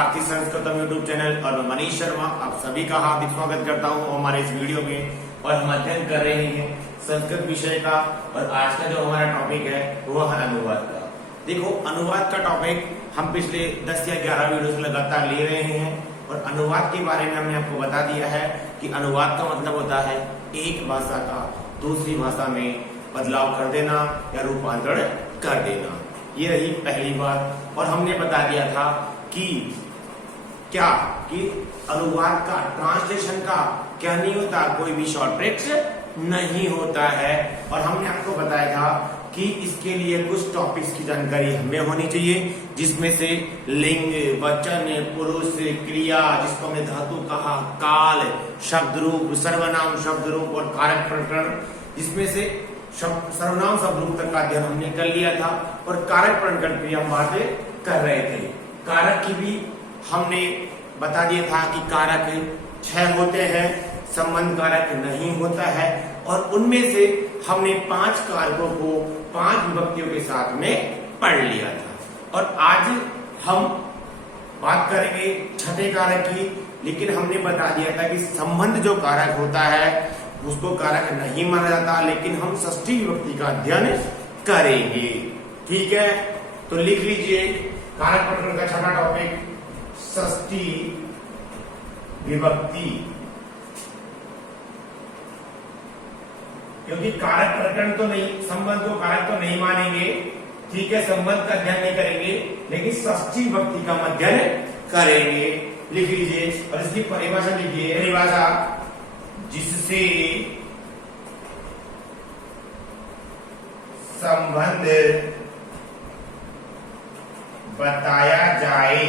भारतीय संस्कृतम YouTube channel और मैं मनीष शर्मा आप सभी का हार्दिक स्वागत करता हूं हमारे इस वीडियो में। और हम अध्ययन कर रहे हैं संस्कृत विषय का और आज का जो हमारा टॉपिक है वो है अनुवाद का। देखो, अनुवाद का टॉपिक हम पिछले 10 या 11 वीडियो से लगातार ले रहे हैं और अनुवाद के बारे में हमने आपको बता दिया है कि अनुवाद का मतलब होता है एक भाषा का दूसरी भाषा में बदलाव कर देना या रूपांतरण कर देना। ये रही पहली बात। और हमने बता दिया था कि अनुवाद का, ट्रांसलेशन का क्या नहीं होता, कोई भी शॉर्ट ट्रिक्स नहीं होता है। और हमने आपको बताया था कि इसके लिए कुछ टॉपिक्स की जानकारी हमें होनी चाहिए, जिसमें से लिंग, वचन, पुरुष, क्रिया, जिसको हमने धातु कहा, काल, शब्द रूप, सर्वनाम शब्द रूप और कारक प्रकरण, जिसमें से सर्वनाम शब्द रूप तक का अध्ययन हमने कर लिया था और कारक प्रकरण की हम बातें कर रहे थे। कारक की भी हमने बता दिया था कि कारक 6 होते हैं, संबंध कारक नहीं होता है और उनमें से हमने 5 कारकों को 5 विभक्तियों के साथ में पढ़ लिया था। और आज हम बात करेंगे छठे कारक की, लेकिन हमने बता दिया था कि संबंध जो कारक होता है उसको कारक नहीं माना जाता, लेकिन हम षष्ठी विभक्ति का अध्ययन करेंगे। ठीक है, तो लिख लीजिए कारक प्रकरण का छठा टॉपिक षष्ठी विभक्ति। क्योंकि कारक प्रकरण तो नहीं, संबंध को कारक तो नहीं मानेंगे, ठीक है, संबंध का अध्ययन नहीं करेंगे, लेकिन षष्ठी विभक्ति का अध्ययन करेंगे। लिख लीजिए और इसकी परिभाषा लिखिए। परिभाषा: जिससे संबंध बताया जाए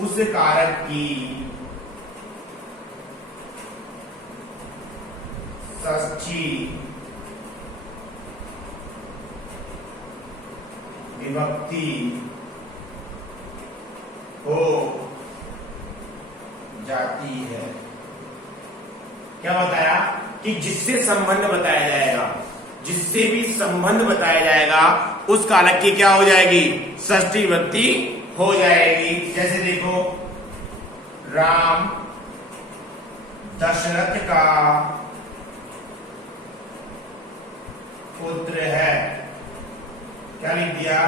उस कारक की षष्ठी विभक्ति हो जाती है। क्या बताया कि जिससे संबंध बताया जाएगा, जिससे भी संबंध बताया जाएगा उस कारक की क्या हो जाएगी, षष्ठी विभक्ति हो जाएगी। जैसे देखो, राम दशरथ का पुत्र है। क्या लिख दिया,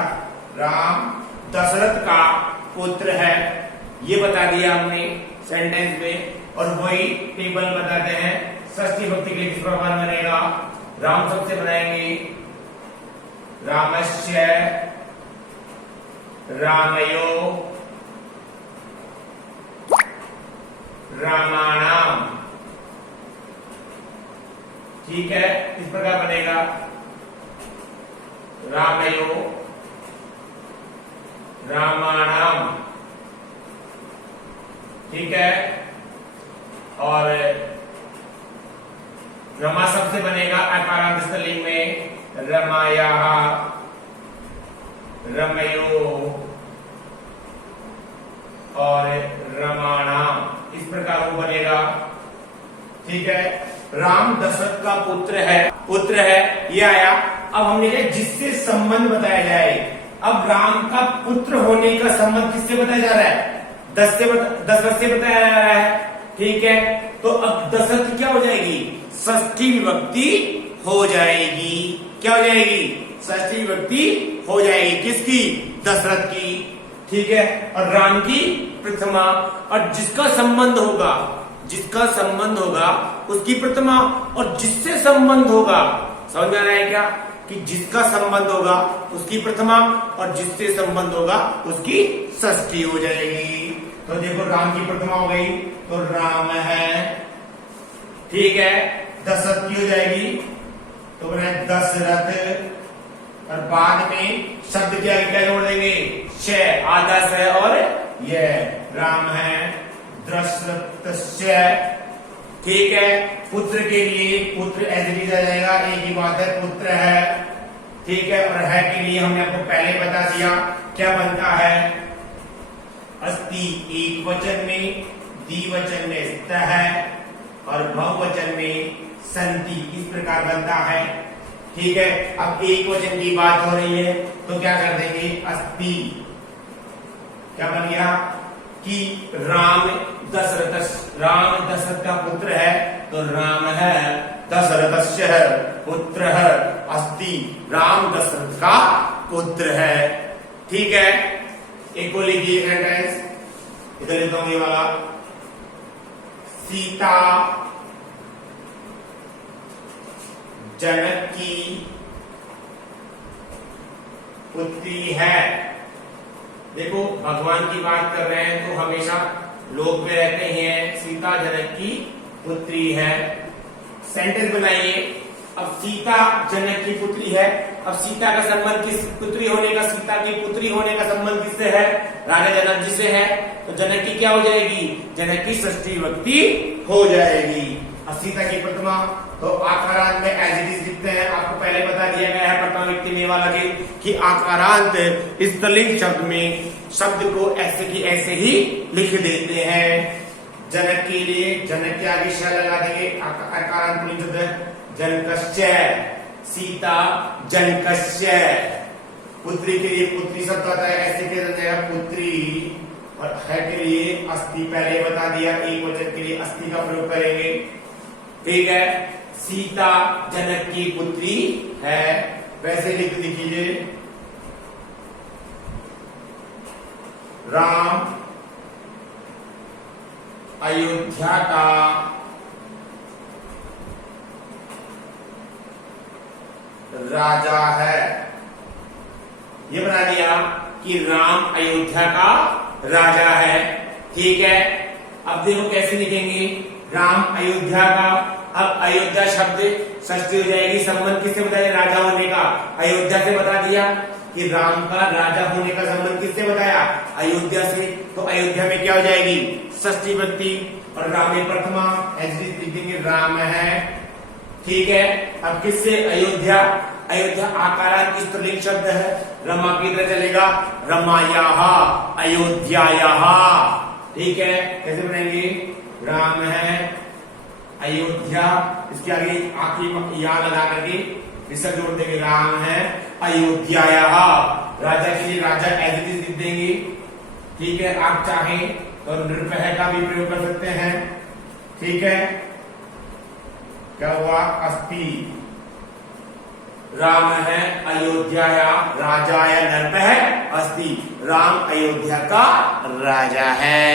राम दशरथ का पुत्र है, ये बता दिया हमने सेंटेंस में। और वही टेबल बताते हैं षष्ठी विभक्ति के लिए किस प्रकार बनेगा। राम सबसे बनाएंगे, रामस्य, रामयो, रामाणाम। ठीक है, इस प्रकार बनेगा रामयो, रामाणाम। ठीक है, और रमा सबसे बनेगा अकारांत स्थलिंग में, रमाया, रमयो और रमाणाम। इस प्रकार वो बनेगा। ठीक है, राम दशरथ का पुत्र है ये आया। अब हमने कहा जिससे संबंध बताया जाए। अब राम का पुत्र होने का संबंध किससे बताया जा रहा है, दशरथ से बताया जा रहा है। ठीक है, तो अब दशरथ की क्या हो जाएगी, षष्ठी विभक्ति हो जाएगी। क्या हो जाएगी, षष्ठी विभक्ति हो जाएगी। किसकी, दशरथ की। ठीक है, और राम की प्रथमा। और जिसका संबंध होगा उसकी प्रथमा, और जिससे संबंध होगा, समझ में आ रहा है क्या, कि जिसका संबंध होगा उसकी प्रथमा और जिससे संबंध होगा उसकी षष्ठी हो जाएगी। तो देखो, राम की प्रथमा हो गई तो राम है। ठीक है, दशरथ की हो जाएगी तो बने दशरथ। और बाद में शब्द क्या क्या जोड़ देंगे, श, आधा से और ये राम है, दशरथस्य। ठीक है, पुत्र के लिए पुत्र ऐसे लिखा जाएगा, एक ही बात है, पुत्र है। ठीक है, और है के लिए हमने आपको पहले बता दिया क्या बनता है, अस्ति एक वचन में, द्विवचन में स्तः और बहुवचन में संति। इस प्रकार बनता है। ठीक है, अब एक वचन की बात हो रही है तो क्या कर देंगे, अस्ति। क्या बन गया कि राम दशरथ का पुत्र है, तो राम है दशरथस्य पुत्र है, अस्ति राम दशरथ का पुत्र है। ठीक है, एक को लिखिए सेंटेंस, इधर लिखता हूं ये वाला, सीता जनक की पुत्री है। देखो भगवान की बात कर रहे हैं तो हमेशा लोग में रहते हैं, सीता जनक की पुत्री है। सेंटेंस बनाइए। अब सीता जनक की पुत्री है, अब सीता का संबंध किस पुत्री होने का, सीता की पुत्री होने का संबंध किससे है, राजा जनक जी से है, तो जनक की क्या हो जाएगी, जनक की षष्ठी विभक्ति हो जाएगी। अब सीता की प्रतिमा तो आकारांत में एज इट इज लिखते हैं, आपको पहले बता दिया गया है प्रथमा व्यक्ति में वाला कि आकारांत स्त्रीलिंग शब्द में शब्द को ऐसे की ऐसे ही लिख देते हैं। जनक के लिए जनक के आगे श लगा देंगे, आकारांत पुल्लिंग शब्द जनकस्य, सीता जनकस्य। पुत्री के लिए पुत्री शब्द आता है, ऐसे कह देते हैं पुत्री, और है के लिए अस्ति पहले बता दिया, एक वचन के लिए अस्ति का प्रयोग करेंगे। ठीक है, सीता जनक की पुत्री है, वैसे लिख दीजिए राम अयोध्या का राजा है। ये बना दिया कि राम अयोध्या का राजा है। ठीक है, अब देखो कैसे लिखेंगे, राम अयोध्या का। अब अयोध्या शब्द षष्ठी हो जाएगी, संबंध किससे बताया, राजा होने का, अयोध्या से बता दिया कि राम का राजा होने का संबंध किससे बताया, अयोध्या से, तो अयोध्या में क्या हो जाएगी, षष्ठी विभक्ति, और राम में प्रथमा एज लिख देंगे राम है। ठीक है, अब किससे, अयोध्या, अयोध्या आकारांत स्त्रीलिंग शब्द है, रमा की तरह चलेगा, रमायाः अयोध्यायाः। ठीक है, कैसे बनाएंगे, राम है अयोध्या, इसके आगे आखिरी या लगा करके विसर्ग जोड़ देंगे, राम है अयोध्यायाः। राजा के लिए राजा एज इट इज लिख देंगे। ठीक है, आप चाहें तो नृपह का भी प्रयोग कर सकते हैं। ठीक है, क्या हुआ, अस्ति राम है अयोध्याया राजाय नृपः अस्ति, राम अयोध्या का राजा है।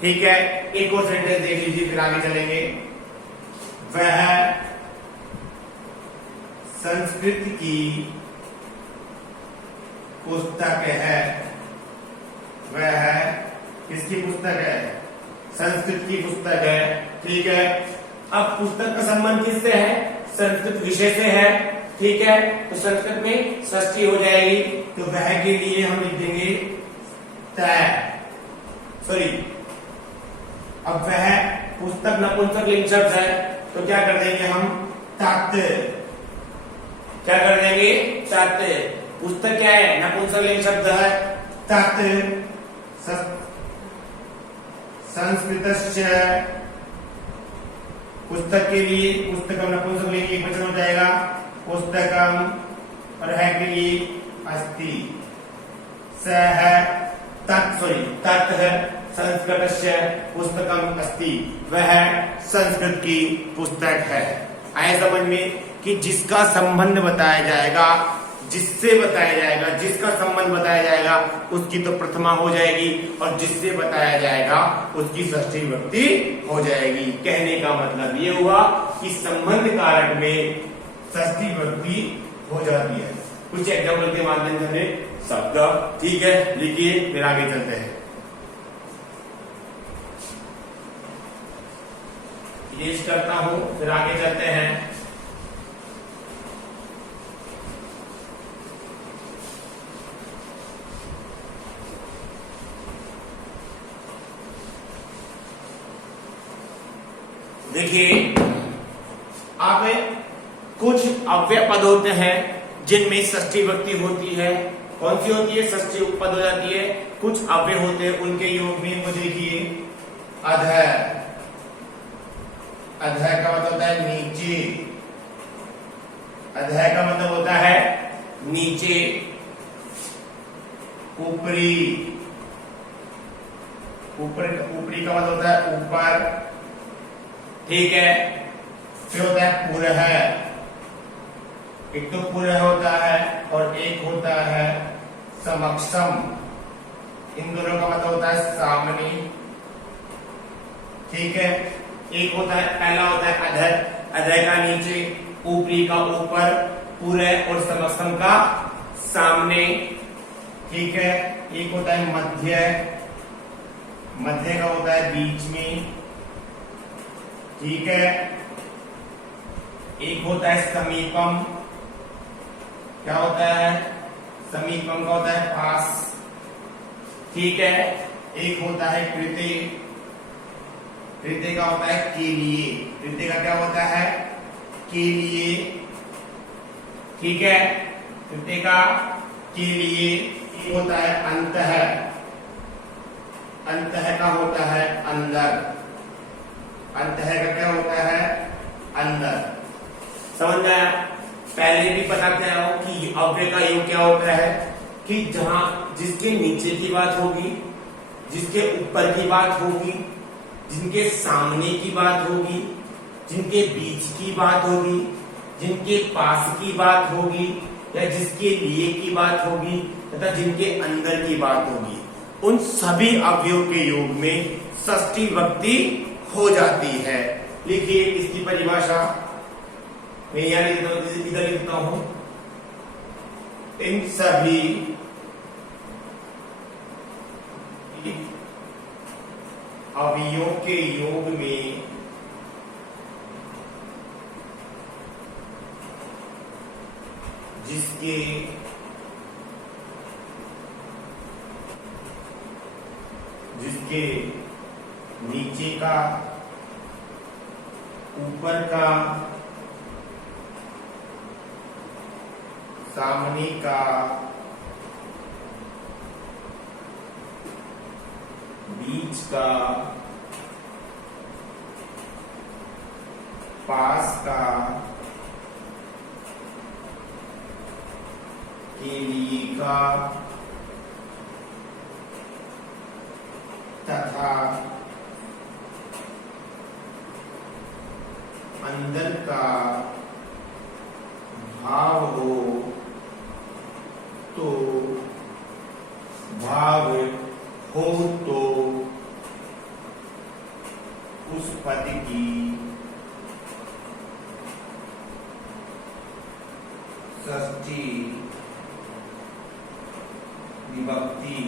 ठीक है, एक और सेंटेंस देख लीजिए फिर आगे चलेंगे। वह संस्कृत की पुस्तक है, वह किसकी पुस्तक है, संस्कृत की पुस्तक है। ठीक है, अब पुस्तक का संबंध किससे है, संस्कृत विषय से है। ठीक है, तो संस्कृत में षष्ठी हो जाएगी, तो वह के लिए हम लिख देंगे अब वह पुस्तक नपुंसक लिंग शब्द है, तो क्या कर देंगे हम, तत्। क्या कर देंगे, तत्। पुस्तक क्या है, नपुंसक लिंग शब्द है, तत् संस्कृतस्य। पुस्तक के लिए पुस्तकम नपुंसक लिंग एक वचन हो जाएगा, पुस्तकम, और है के लिए अस्ति, सह तत् है संस्कृतस्य पुस्तकम अस्ति, वह संस्कृत की पुस्तक है। आए समझ में कि जिसका संबंध बताया जाएगा, जिससे बताया जाएगा, जिसका संबंध बताया जाएगा उसकी तो प्रथमा हो जाएगी, और जिससे बताया जाएगा उसकी षष्ठी विभक्ति हो जाएगी। कहने का मतलब ये हुआ कि संबंध कारक में षष्ठी विभक्ति हो जाती है। कुछ एग्जाम्पल के माध्यम से हमने शब्द, ठीक है, लिखिए फिर आगे चलते हैं। ये करता हूं फिर आगे चलते हैं। देखिए, आप कुछ अव्यय पद होते हैं जिनमें षष्ठी विभक्ति होती है। कौन सी होती है, षष्ठी उपपद हो जाती है। कुछ अव्यय होते हैं उनके योग में को देखिए, अधः, अधः का मतलब होता है नीचे, अधः का मतलब होता है नीचे, ऊपरी, ऊपरी का मतलब होता है ऊपर, ठीक है। फिर होता है पुरः, एक तो पुरः होता है और एक होता है समक्षम। इन दोनों का मतलब होता है सामने, ठीक है। एक होता है, पहला होता है अधः, अधः का नीचे, ऊपरी का ऊपर, पुरः और समक्षम का सामने, ठीक है। एक होता है मध्य, मध्य का होता है बीच में, ठीक है। एक होता है समीपम, क्या होता है, समीपम का होता है पास, ठीक है। एक होता है कृते, कृते का होता है के लिए, कृते का क्या होता है, के लिए, ठीक है। कृते का के लिए। एक होता है अंतः, अंतः का होता है अंदर, अंतः का क्या होता है, अंदर। समझ में आया? पहले भी पता क्या हो कि अव्यय का योग क्या होता है कि जहां जिसके नीचे की बात होगी, जिसके ऊपर की बात होगी, जिनके सामने की बात होगी, जिनके बीच की बात होगी, जिनके पास की बात होगी, या जिसके लिए की बात होगी, तथा जिनके अंदर की बात होगी, उन सभी अवयव के योग में षष्ठी विभक्ति हो जाती है। लिखिए इसकी परिभाषा, मैं यहां इधर लिखता हूं, इन सभी अवयवों के योग में जिसके नीचे का, ऊपर का, सामने का, बीच का, पास का, के लिए का, तथा अंदर का भाव हो तो, भाव हो तो उस पद की षष्ठी विभक्ति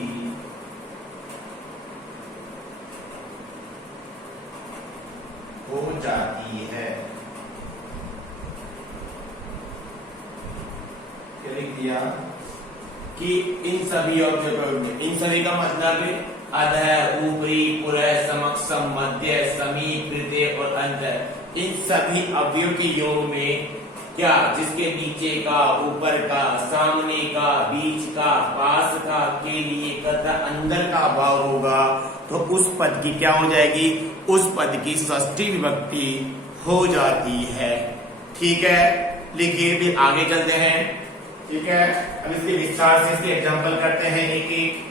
हो जाती है। क्या लिख दिया कि इन सभी अवयवों में, इन सभी का मतलब अधः, ऊपरी, पुरः, समक्षम, मध्य, समीप, कृते और अंत, इन सभी अवयव के योग में क्या, जिसके नीचे का, ऊपर का, सामने का, बीच का, पास का, के लिए तथा अंदर का भाव होगा तो उस पद की क्या हो जाएगी, उस पद की षष्ठी विभक्ति हो जाती है। ठीक है, लिखिए फिर आगे चलते हैं। ठीक है, अब इसके विस्तार से इसके एग्जाम्पल करते हैं एक एक।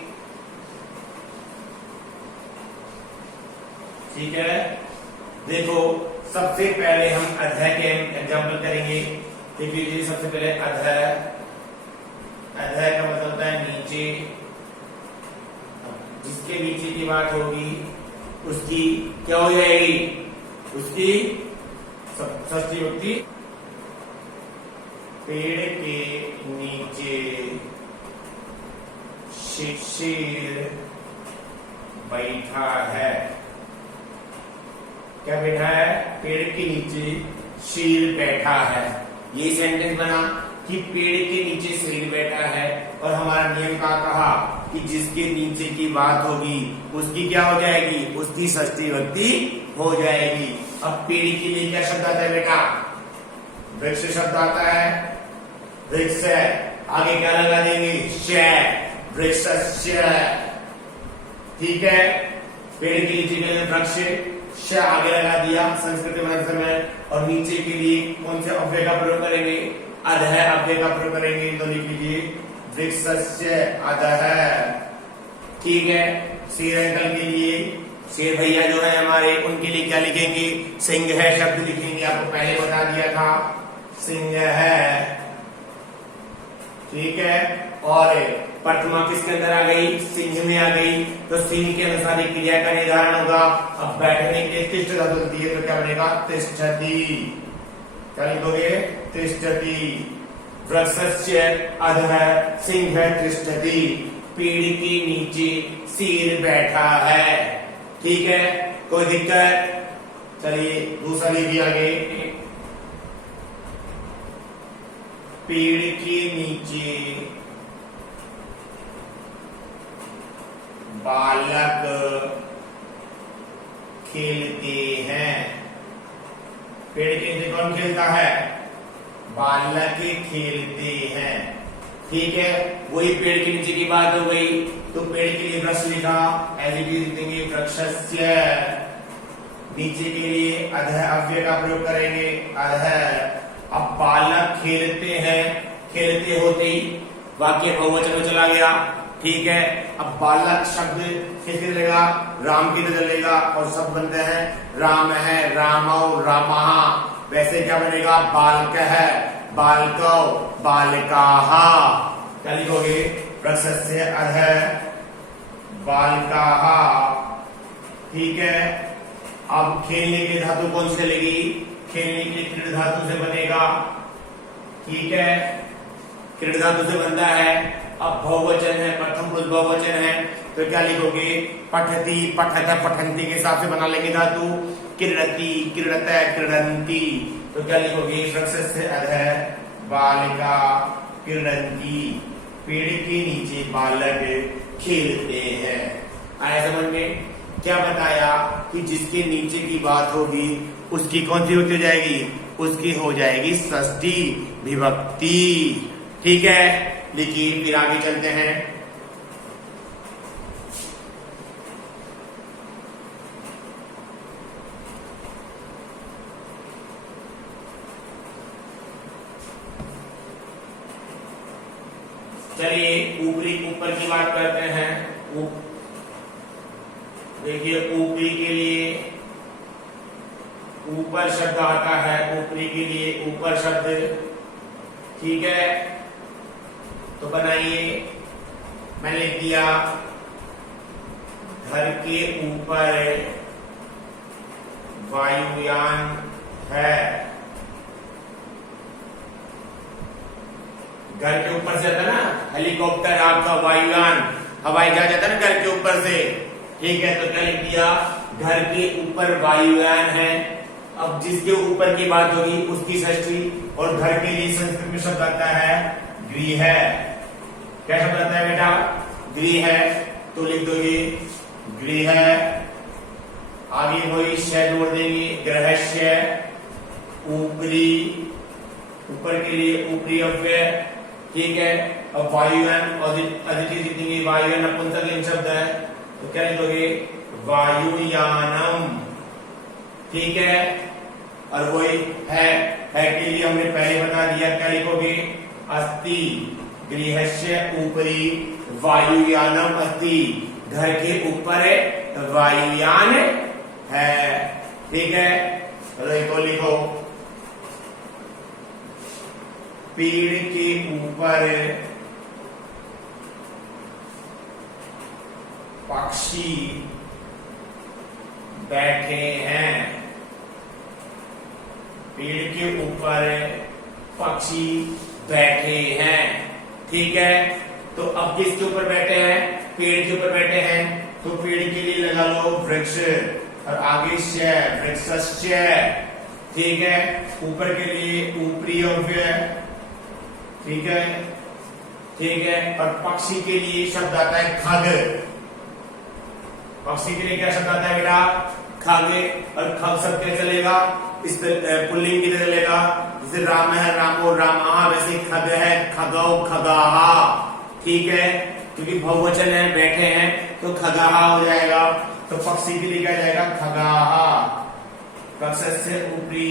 ठीक है, देखो सबसे पहले हम अधः के एग्जाम्पल करेंगे। देखिए सबसे पहले अधः, अधः का मतलब होता है नीचे, जिसके नीचे की बात होगी उसकी क्या हो जाएगी, उसकी षष्ठी विभक्ति। पेड़ के नीचे शेर बैठा है। क्या बैठा है, पेड़ के नीचे शेर बैठा है। ये सेंटेंस बना कि पेड़ के नीचे शेर बैठा है, और हमारा नियम का कहा कि जिसके नीचे की बात होगी उसकी क्या हो जाएगी, उसकी षष्ठी विभक्ति हो जाएगी। अब पेड़ के लिए क्या शब्द आता है बेटा, वृक्ष शब्द आता है, वृक्ष। आगे क्या लगा देंगे, श, वृक्षस्य। ठीक है, पेड़ के नीचे के लिए वृक्ष, श आगे लगा दिया संस्कृत में, और नीचे के लिए कौन से अव्यय का प्रयोग करेंगे, अधः अव्यय का प्रयोग करेंगे तो लिख लीजिए वृक्षस्य अधः। ठीक है, शेर अंकल के लिए, शेर भैया जो है हमारे, उनके लिए क्या लिखेंगे? सिंह है शब्द लिखेंगे, आपको पहले बता दिया था सिंह है। ठीक है, और प्रथमा किसके अंदर आ गई? सिंह में आ गई, तो सिंह के अनुसार एक क्रिया का निर्धारण होगा। अब बैठने के लिए तिष्ठ धातु होती है, तो क्या बनेगा? तिष्ठति। क्या लिखोगे? तिष्ठति। वृक्षस्य अधः सिंह तिष्ठति, पेड़ के नीचे शेर बैठा है। ठीक है, कोई दिक्कत? चलिए दूसरा लिखिए आगे। पेड़ के नीचे बालक खेलते हैं। पेड़ के नीचे कौन खेलता है? बालक खेलते हैं। ठीक है, वही पेड़ के नीचे की बात हो गई, तो पेड़ के लिए वृक्ष लिखा, ऐसे भी लिख देंगे वृक्षस्य। नीचे के लिए अधः अव्यय का प्रयोग करेंगे, अधः। अब बालक खेलते हैं, खेलते होते ही वाक्य बहुवचन में चला गया। ठीक है, अब बालक शब्द किसके चलेगा? राम की तरह चलेगा, और सब बनते हैं राम है, रामौ, रामः। वैसे क्या बनेगा? बालक है, बालकौ, बालिकाः। क्या लिखोगे? वृक्षस्य अधः बालिकाः। ठीक है, अब खेलने की धातु कौन सी चलेगी? खेलने के लिए क्रीड धातु से बनेगा। ठीक है, क्रीड धातु से बनता है। अब बहुवचन है, प्रथम पुरुष बहुवचन है, तो क्या लिखोगे? पठति, पठत, पठन्ति के हिसाब से बना लेंगे धातु। क्रीडति, क्रीडत, क्रीडन्ति, तो क्या लिखोगे? वृक्षस्य अधः बालिका क्रीडन्ति, पेड़ के नीचे बालक खेलते हैं। आया समझ में? क्या बताया कि जिसके नीचे की बात होगी उसकी कौन सी विभक्ति हो जाएगी? उसकी हो जाएगी षष्ठी विभक्ति। ठीक है, देखिए फिर आगे चलते हैं। चलिए ऊपर की बात करते हैं। देखिए ऊपरी के लिए ऊपर शब्द आता है, ऊपरी के लिए ऊपर शब्द। ठीक है, तो बनाइए। मैंने लिख दिया घर के ऊपर वायुयान है। घर के ऊपर से आता है ना हेलीकॉप्टर, आपका वायुयान, हवाई जहाज आता है ना घर के ऊपर से। ठीक है, तो क्या लिख दिया? घर के ऊपर वायुयान है। अब जिसके ऊपर की बात होगी उसकी षष्ठी, और घर के लिए संस्कृत में शब्द आता है गृह। क्या शब्द आता है बेटा? गृह। तो लिख दोगे गृह, आगे वही श जोड़ देंगे, गृहस्य। ऊपरी, ऊपर के लिए ऊपरी अव्यय। ठीक है, अब वायुयान अदिति लिख देंगे, वायुयान नपुंसकलिंग शब्द है, तो क्या लिखोगे? वायुयानम। ठीक है, और वही है के लिए हमने पहले बता दिया, क्या लिखोगे? अस्ति, गृहस्य ऊपरी वायुयानम अस्ति, घर के ऊपर वायुयान है। ठीक है, तो लिखो पेड़ के ऊपर पक्षी बैठे हैं। पेड़ के ऊपर पक्षी बैठे हैं। ठीक है, तो अब किसके ऊपर बैठे हैं? पेड़ के ऊपर बैठे हैं, तो पेड़ के लिए लगा लो वृक्ष, और आगे श, वृक्षस्य। ठीक है, ऊपर के लिए ऊपरी अव्यय। ठीक है, ठीक है, और पक्षी के लिए शब्द आता है खग। पक्षी के लिए क्या शब्द आता है बेटा? खग। और खग शब्द क्या चलेगा? इस पुल्लिंग की तरह चलेगा, जैसे राम है रामो रामा, वैसे खग है खगौ खगाहा। ठीक है, क्योंकि बहुवचन है, बैठे हैं, तो खगाहा हो जाएगा। तो पक्षी के लिए क्या जाएगा? खगाहा। पक्ष से ऊपरी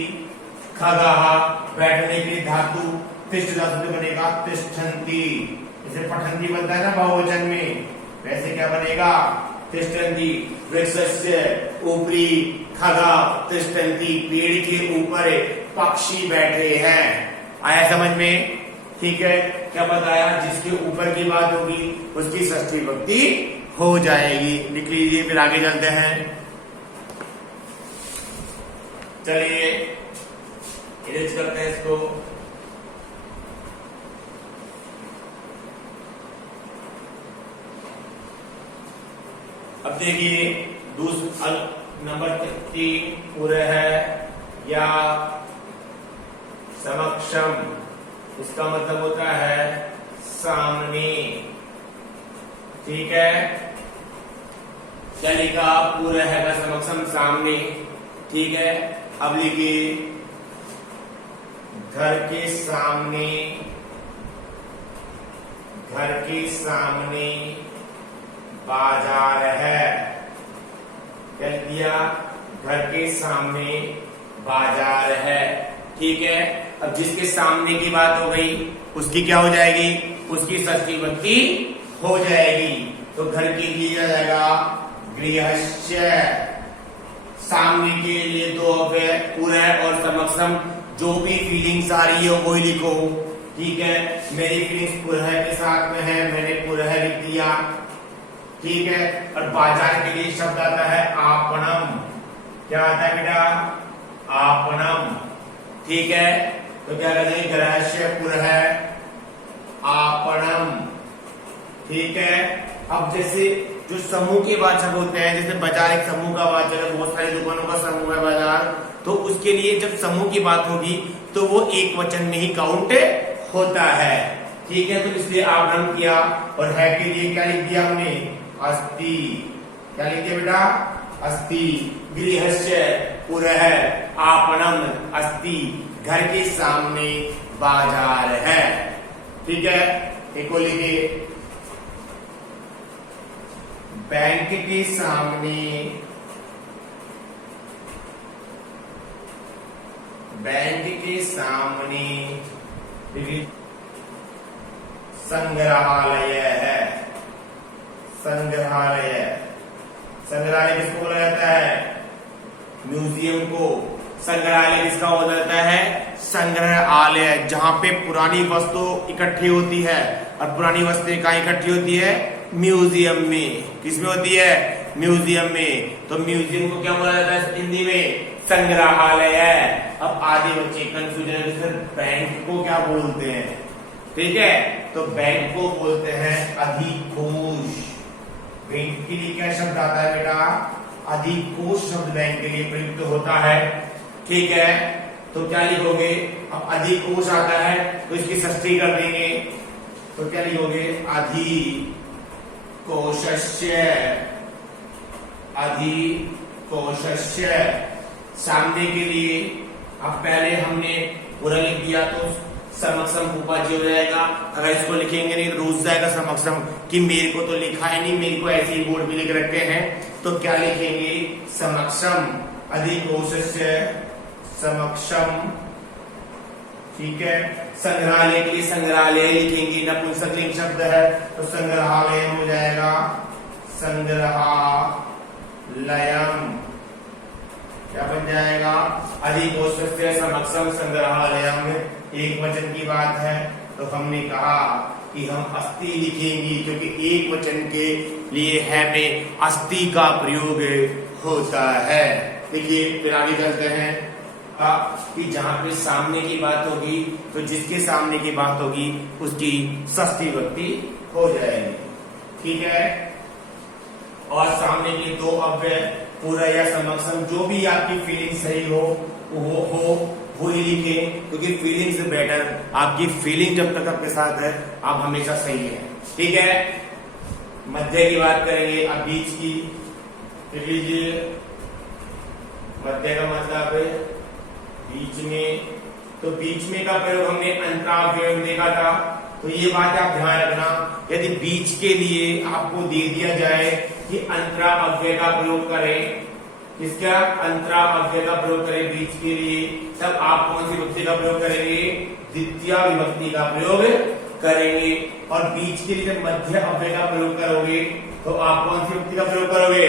खगाहा, बैठने के लिए धातु तिष्ठता शब्द बनेगा तिष्ठन्ति। जैसे पठन्ति बनता है ना बहुवचन में, वैसे क्या बनेगा तिष्ठन्ति। वृक्षस्य ऊपरी खगा तिष्ठन्ति, पेड़ के ऊपर पक्षी बैठे हैं। आया समझ में? ठीक है, क्या बताया, जिसके ऊपर की बात होगी उसकी षष्ठी विभक्ति हो जाएगी। लिख लीजिए, फिर आगे चलते हैं। चलिए इरेज करते हैं इसको। अब देखिए दूसरा नंबर 3 पूरे है या समक्षम, इसका मतलब होता है सामने। ठीक है, क्या लिखा, पूरा है का समक्षम सामने। ठीक है, अब लिखिए घर के सामने, घर के सामने बाजार है। कह दिया घर के सामने बाजार है। ठीक है, अब जिसके सामने की बात हो गई उसकी क्या हो जाएगी, उसकी षष्ठी विभक्ति हो जाएगी। तो घर के लिए आ जाएगा गृहस्य। सामने के लिए दो अव्यय पूरा और समक्षम, जो भी फीलिंग्स आ रही है वही लिखो। ठीक है, मेरी फीलिंग्स पूरा के साथ में है, मैंने पूरा लिख दिया। ठीक है, और बाजार के लिए शब्द आता है आपणम। क्या आता है बेटा, आपणम। ठीक है, तो क्या करेंगे, गृहस्य पूरा है आपणम। ठीक है, अब जैसे जो समूह के वाचक होते हैं, जैसे बाजार एक समूह का वाचक है, बहुत सारी दुकानों का समूह है बाजार, तो उसके लिए जब समूह की बात होगी तो वो एक वचन में ही काउंट होता है। ठीक है, तो इसलिए आपणम किया। और है के लिए क्या लिख दिया हमने, अस्ति। क्या लिख दिया बेटा, अस्ति। गृहस्य पूरा है आपणम अस्ति, घर के सामने बाजार है। ठीक है, एक को लिखिए बैंक के सामने, बैंक के सामने संग्रहालय है। संग्रहालय, संग्रहालय किसको बोला जाता है, म्यूजियम को। संग्रहालय किसका हो जाता है, संग्रहालय, जहां पे पुरानी वस्तु इकट्ठी होती है। और पुरानी वस्तुएं कहाँ इकट्ठी होती है, म्यूजियम में। किसमें होती है, म्यूजियम में। तो म्यूजियम को क्या बोला जाता है हिंदी में, संग्रहालय है। अब आधे बच्चे कंफ्यूजन है, सर बैंक को क्या बोलते हैं। ठीक है, तो बैंक को बोलते हैं अधिकोष। बैंक के लिए क्या शब्द आता है बेटा, अधिकोष शब्द बैंक के लिए प्रयुक्त होता है। ठीक है, तो क्या लिखोगे, अब अधिकोष आता है तो इसकी षष्ठी कर देंगे। तो क्या लिखोगे, अधिकोषस्य। अधिकोषस्य सामने के लिए, अब पहले हमने पूरा लिख दिया तो समक्षम उपाधि हो जाएगा। अगर इसको लिखेंगे नहीं तो रूस जाएगा समक्षम, कि मेरे को तो लिखा है नहीं, मेरे को ऐसे ही बोर्ड में लिख रखे हैं। तो क्या लिखेंगे, समक्षम। अधिकोषस्य समक्षम। ठीक है, संग्रहालय के लिए संग्रहालय लिखेंगे, नपुंसकलिंग शब्द है तो संग्रहालय हो जाएगा संग्रहालयम। क्या बन जाएगा, अधिकोषस्य समक्षम संग्रहालयम। एक वचन की बात है तो हमने कहा कि हम अस्ति लिखेंगे, क्योंकि एक वचन के लिए है में अस्ति का प्रयोग होता है। देखिए फिर आगे चलते हैं कि जहां पे सामने की बात होगी तो जिसके सामने की बात होगी उसकी षष्ठी विभक्ति हो जाएगी। ठीक है, और सामने के दो अव्यय पूरा या समक्षम, जो भी आपकी फीलिंग सही हो वो ही लिखे, क्योंकि फीलिंग्स बेटर। आपकी फीलिंग जब तक आपके साथ है आप हमेशा सही है। ठीक है, मध्य की बात करेंगे, अब बीच की लिख लीजिए। मध्य का मतलब है बीच में, तो बीच में का प्रयोग हमने अंतराव्यय में देखा था। तो ये बात आप ध्यान रखना, यदि बीच के लिए आपको दे दिया जाए कि अंतरा अव्यय का प्रयोग करें, इसका अंतरा अव्यय का प्रयोग करें बीच के लिए, तब आप कौन सी विभक्ति का प्रयोग करेंगे, द्वितीय विभक्ति का प्रयोग करेंगे। और बीच के लिए जब मध्य अव्यय का प्रयोग करोगे तो आप कौन सी विभक्ति का प्रयोग करोगे?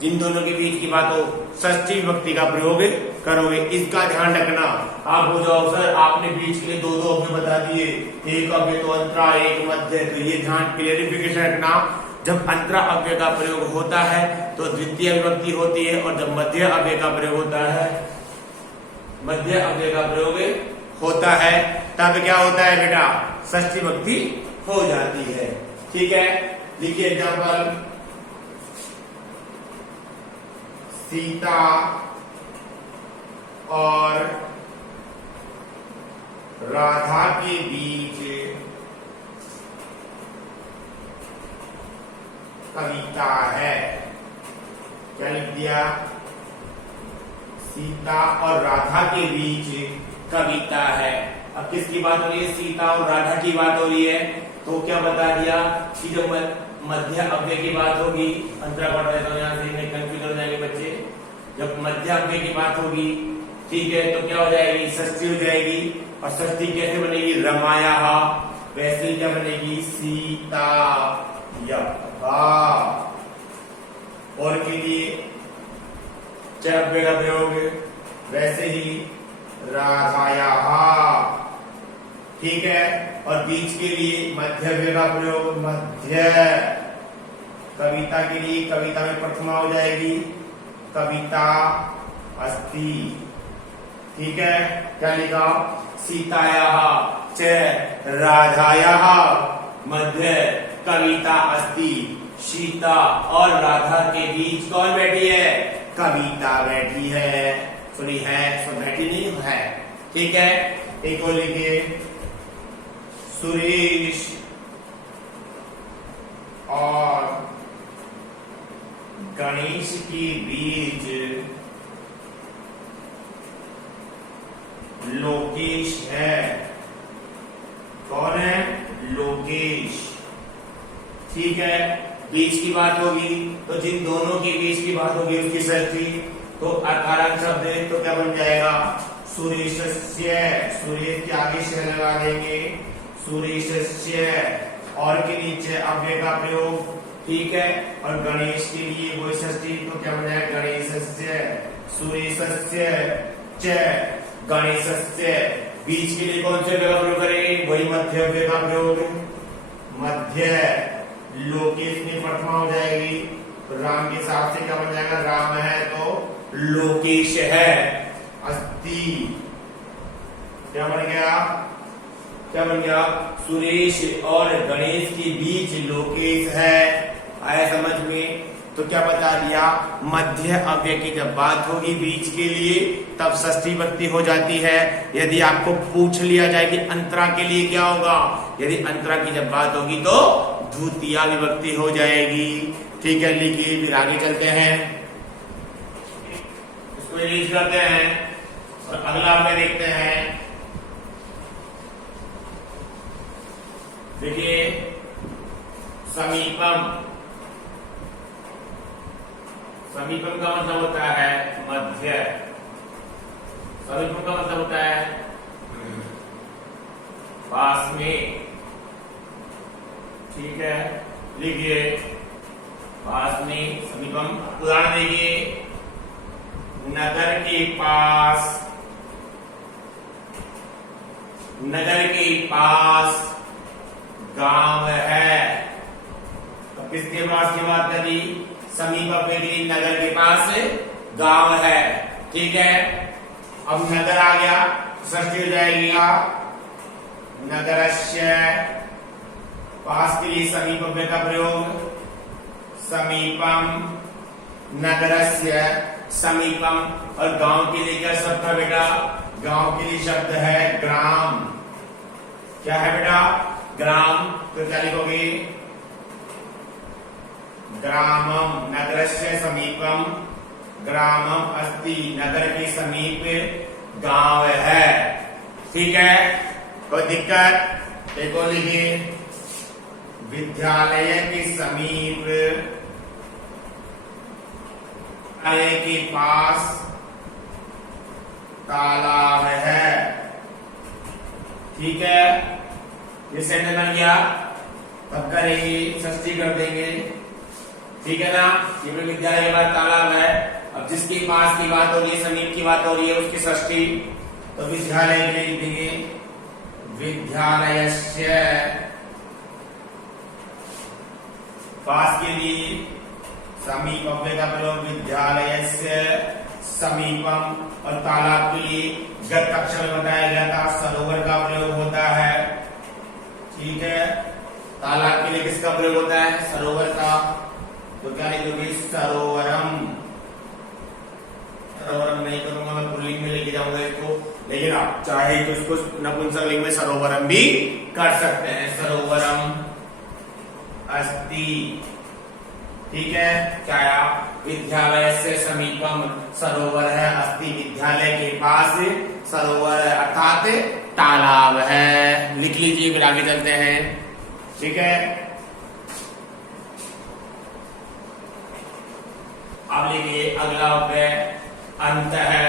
जिन दोनों के बीच की बात हो षष्ठी विभक्ति का प्रयोग करोगे। इसका ध्यान रखना। आप हो जाओ सर आपने बीच के लिए दो दो अव्यय बता दिए, एक अव्यय तो अंतरा एक मध्य, तो ये ध्यान क्लियरिफिकेशन रखना। जब अंतरा अव्यय का प्रयोग होता है तो द्वितीय विभक्ति होती है, और जब मध्य अव्यय का प्रयोग होता है, मध्य अव्यय का प्रयोग होता है तब क्या होता है बेटा? षष्ठी विभक्ति हो जाती है। ठीक है, लिखिए एग्जाम्पल। सीता और राधा के बीच कविता है। क्या लिख दिया? सीता और राधा के बीच कविता है। अब किसकी बात हो रही है? सीता और राधा की बात हो रही है। तो क्या बता दिया कि जब मध्य अव्यय की बात होगी, अंतरा पढ़ रहे तो यहाँ से कंफ्यूज हो जाएंगे बच्चे। जब मध्य अव्यय की बात होगी, ठीक है, तो क्या हो जाएगी? षष्ठी हो जाएगी। और षष्ठी कैसे बनेगी? रमाया। वैसे ही क्या बनेगी? सीता या। और के लिए अव्यय का प्रयोग वैसे ही राधाया। ठीक है, और बीच के लिए मध्य अव्यय का प्रयोग मध्य। कविता के लिए कविता में प्रथमा हो जाएगी कविता अस्ति। ठीक है, क्या लिखा? सीताया च राधाया मध्य कविता अस्ति। सीता और राधा के बीच कौन बैठी है? कविता बैठी है। सॉरी है, सो बैठी नहीं है। ठीक है, एक और लिखिए। सुरेश और गणेश के बीच लोकेश है। कौन है? लोकेश। ठीक है, बीच की बात होगी तो जिन दोनों के बीच की बात होगी उसकी षष्ठी, तो अकारक शब्द है तो क्या बन जाएगा? सुरेशस्य। सुरेश के आगे से लगा देंगे सुरेशस्य, और के नीचे अव्यय का प्रयोग। ठीक है, और गणेश के लिए वही षष्ठी, तो क्या बन जाएगा? गणेशस्य सुरेशस्य च गणेशस्य। बीच के लिए कौन से अव्यय का प्रयोग करेंगे? वही मध्य अव्यय का प्रयोग। मध्य। लोकेश में प्रथमा हो जाएगी, तो राम के हिसाब से क्या बन जाएगा? राम है तो लोकेश है। अस्ति क्या बन गया? क्या बन गया? सुरेश और गणेश के बीच लोकेश है। आया समझ में? तो क्या बता दिया? मध्य अव्यय की जब बात होगी बीच के लिए तब षष्ठी विभक्ति हो जाती है। यदि आपको पूछ लिया जाए कि अंतरा के लिए क्या होगा, यदि अंतरा की जब बात होगी तो द्वितीय विभक्ति हो जाएगी। ठीक है, लिखिए फिर आगे चलते हैं, इसको रिलीज करते हैं और अगला में देखते हैं। देखिए समीपम। समीपम का मतलब होता है मध्य। समीपम का मतलब होता है पास में। ठीक है, लिखिए पास में समीपम। उदाहरण देखिए, नगर के पास। नगर के पास गांव है। तो किसके पास की बात करी? समीप अव्यय के लिए नगर के पास गांव है। ठीक है, अब नगर आ गया, षष्ठी हो जाएगी नगरस्य। पास के लिए समीप अव्यय का प्रयोग समीपम। नगरस्य समीपम। और गांव के लिए क्या शब्द है बेटा? गांव के लिए शब्द है ग्राम। क्या है बेटा? ग्राम। तो क्या लिखोगे? ग्रामम। नगरस्य समीपम ग्रामम अस्ति। नगर के समीप गांव है। ठीक है, कोई दिक्कत? एक और लिखिए, विद्यालय के समीप, विद्यालय के पास तालाब है। ठीक है, ये सेंटेंस बन गया। तब करेंगे षष्ठी कर देंगे, ठीक है ना। ये भी विद्यालय के बाद तालाब है। अब जिसके पास की बात हो रही है, समीप की बात हो रही है, उसकी षष्ठी तो विद्यालय के लिए देंगे विद्यालयस्य। पास के लिए समीप अव्यय का प्रयोग विद्यालयस्य समीपम। और तालाब के लिए गत कक्षा में बताया गया था सरोवर का प्रयोग होता है, ठीक है। तालाब के लिए किसका प्रयोग होता है? सरोवर का। तो क्या लिखोगे? सरोवरम। सरोवरम नहीं करूंगा मैं, पुल्लिंग में लेके जाऊंगा इसको, लेकिन आप चाहे तो इसको नपुंसकलिंग में सरोवरम भी कर सकते हैं। सरोवरम अस्ति, ठीक है। क्या विद्यालय से समीपम सरोवर है, अस्ति विद्यालय के पास सरोवर है, अर्थात तालाब है। लिख लीजिए, फिर आगे चलते हैं, ठीक है। अब लिखिए अगला अव्यय अंत है,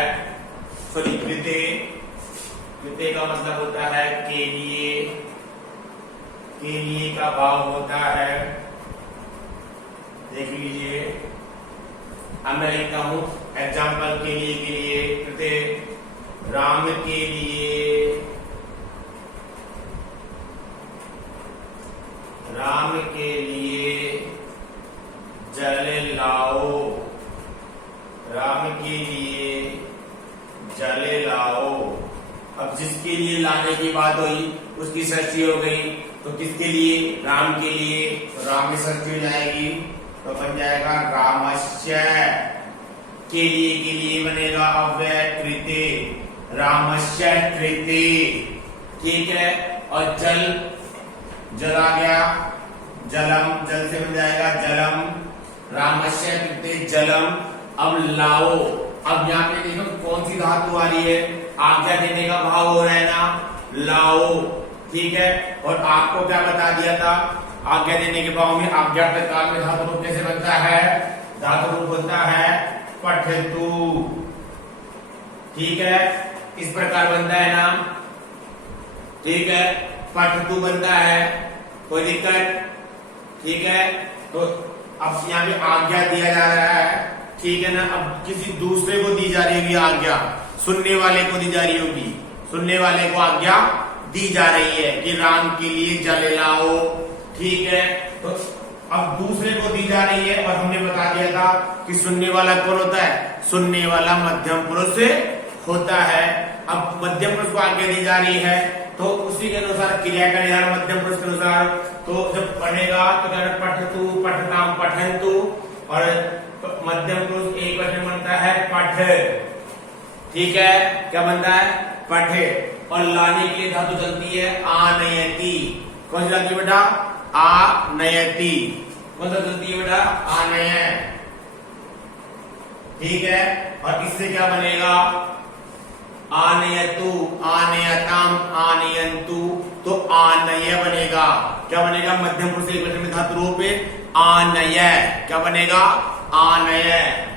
सॉरी कृते। कृते का मतलब होता है के लिए, के लिए का भाव होता है। देख लीजिए, अब मैं लिखता हूं एग्जाम्पल के लिए कृते राम के लिए, राम के लिए जल लाओ, राम के लिए जल लाओ। अब जिसके लिए लाने की बात हुई उसकी षष्ठी हो गई, तो किसके लिए? राम के लिए, तो राम की षष्ठी हो जाएगी, तो बन जाएगा रामस्य। के लिए बनेगा अव्यय कृते, रामस्य कृते, ठीक है। और जल, जल आ गया, जलम, जल से बन जाएगा जलम, रामस्य कृते जलम। अब लाओ, अब यहाँ पे देखो कौन सी धातु आ रही है? आज्ञा देने का भाव हो रहा है ना, लाओ, ठीक है। और आपको क्या बता दिया था? आज्ञा देने के भाव में आज्ञा काल में धातु रूप कैसे बनता है? धातु रूप बनता है पठतु, ठीक है। इस प्रकार बनता है ना, ठीक है, पठतु बनता है, कोई दिक्कत? ठीक है। तो अब यहाँ पे आज्ञा दिया जा रहा है, ठीक है ना। अब किसी दूसरे को दी जा रही होगी आज्ञा, सुनने वाले को दी जा रही होगी, सुनने वाले को आज्ञा दी जा रही है कि राम के लिए जल लाओ, ठीक है। तो अब दूसरे को दी जा रही है, और हमने बता दिया था कि सुनने वाला कौन होता है? सुनने वाला मध्यम पुरुष होता है। अब मध्यम पुरुष को आज्ञा दी जा रही है, तो उसी के अनुसार क्रिया का निर्धारण मध्यम पुरुष के अनुसार। तो जब पढ़ेगा तो क्या पठतु, पठताम, पठन्तु, और मध्यम पुरुष एक वचन बनता है पठ, ठीक है। क्या बनता है? पठे। और लाने के लिए धातु चलती है आनयति। कौन सी चलती है बेटा? आनयति। कौन सा चलती है बेटा? आनय, ठीक है। और इससे क्या बनेगा? आनयतु, आनयताम, आनयन्तु, तो आनय बनेगा। क्या बनेगा? मध्यम पुरुष एक वचन में धातु रूप आनय। क्या बनेगा? आनय,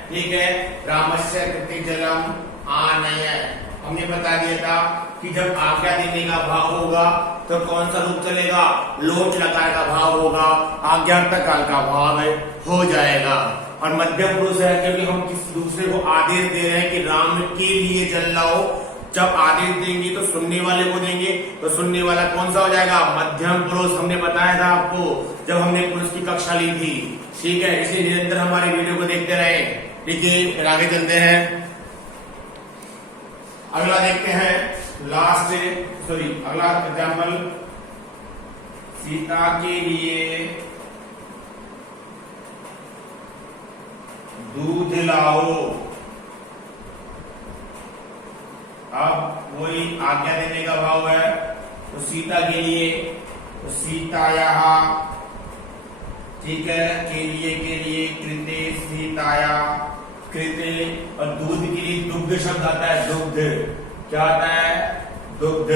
ठीक है। रामस्य कृते जलम आनय। हमने बता दिया था कि जब आज्ञा देने का भाव होगा तो कौन सा रूप चलेगा? लोट लकार का भाव होगा, आज्ञार्थक काल का भाव हो जाएगा। और मध्यम पुरुष है क्योंकि हम किसी दूसरे को आदेश दे रहे हैं कि राम के लिए जल लाओ। जब आदेश देंगे तो सुनने वाले को देंगे, तो सुनने वाला कौन सा हो जाएगा? मध्यम पुरुष। हमने बताया था आपको जब हमने पुरुष की कक्षा ली थी, ठीक है। इसलिए निरंतर हमारे वीडियो को देखते रहे। देखिए, फिर आगे चलते हैं, अगला देखते हैं। लास्ट, सॉरी, अगला एग्जाम्पल सीता के लिए दूध लाओ। अब वही आज्ञा देने का भाव है, तो सीता के लिए तो सीताया, ठीक है। के लिए कृते सीताया, कृते। और दूध के लिए दुग्ध शब्द आता है, दुग्ध। क्या आता है? दुग्ध।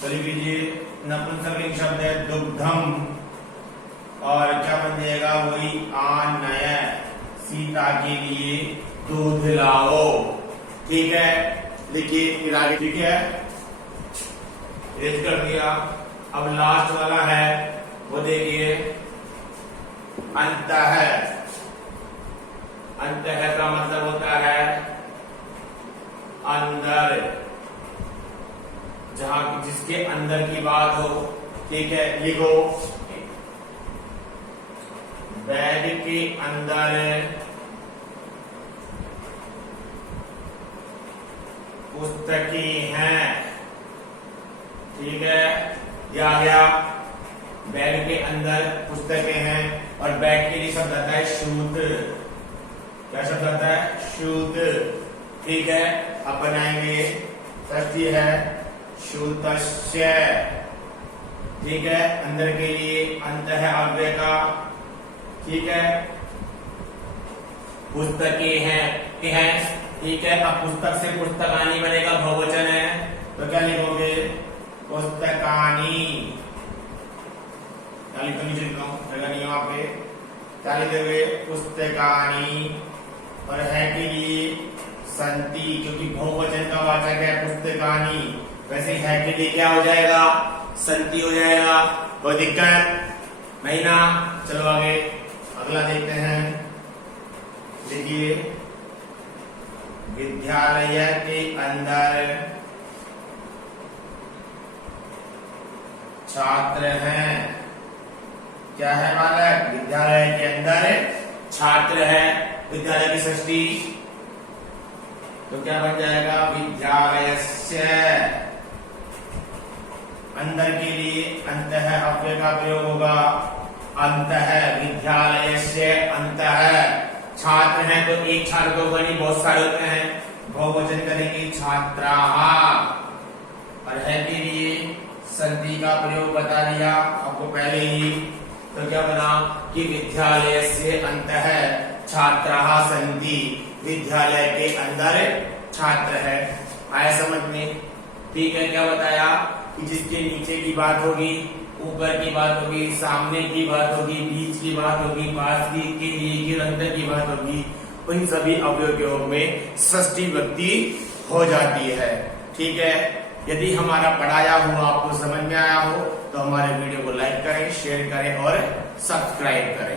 तो लिख लीजिए, नपुंसकलिंग शब्द है दुग्धम। और क्या बन जाएगा? वही आनय, सीता के लिए दूध लाओ, ठीक है। देखिए फिर आगे, ठीक है। इरेज कर दिया। अब लास्ट वाला है वो देखिए अंतः। अंतः का मतलब होता है अंदर, जहां जिसके अंदर की बात हो। ठीक है, लिखो बैग के अंदर पुस्तकें हैं। ठीक है, ये आ गया बैग के अंदर पुस्तकें हैं। और बैग के लिए शब्द आता है शूट। क्या शब्द आता है? शूट। ठीक है, अब बनाएंगे। षष्ठी है शूतस्य। ठीक है, अंदर के लिए अंत है अव्यय का। ठीक है, पुस्तकें हैं। ठीक है, अब पुस्तक से पुस्तकानी बनेगा, बहुवचन है, तो क्या लिखोगे? पुस्तकानी। क्या लिखोगे? जगह नहीं वहां पे, क्या लिखोगे? पुस्तकानी। और है के लिए संति, क्योंकि बहुवचन का वाचक है पुस्तकानी, वैसे है के लिए क्या हो जाएगा? संति हो जाएगा। कोई दिक्कत नहीं ना? चलो आगे अगला देखते हैं। देखिए विद्यालय के अंदर छात्र हैं। क्या है बालक? विद्यालय के अंदर छात्र है। विद्यालय की षष्ठी तो क्या बन जाएगा? विद्यालयस्य। अंदर के लिए अंतः अव्यय का प्रयोग होगा। अंतः विद्यालयस्य अंतः। छात्र हैं तो एक छात्र को बनी, बहुत सारे होते हैं, बहुवचन करेंगे छात्राः। और है के लिए संधि का प्रयोग बता दिया आपको पहले ही। तो क्या बना कि विद्यालयस्य अंतः छात्राः सन्ति। विद्यालय के अंदर छात्र है। आया समझ में? ठीक है, क्या बताया कि जिसके नीचे की बात होगी, ऊपर की बात होगी, सामने की बात होगी, बीच की बात होगी, पास की के लिए की अंदर की बात होगी, उन सभी अवयवों में षष्ठी विभक्ति हो जाती है। ठीक है, यदि हमारा पढ़ाया हुआ आपको समझ में आया हो तो हमारे वीडियो को लाइक करें, शेयर करें और सब्सक्राइब करें।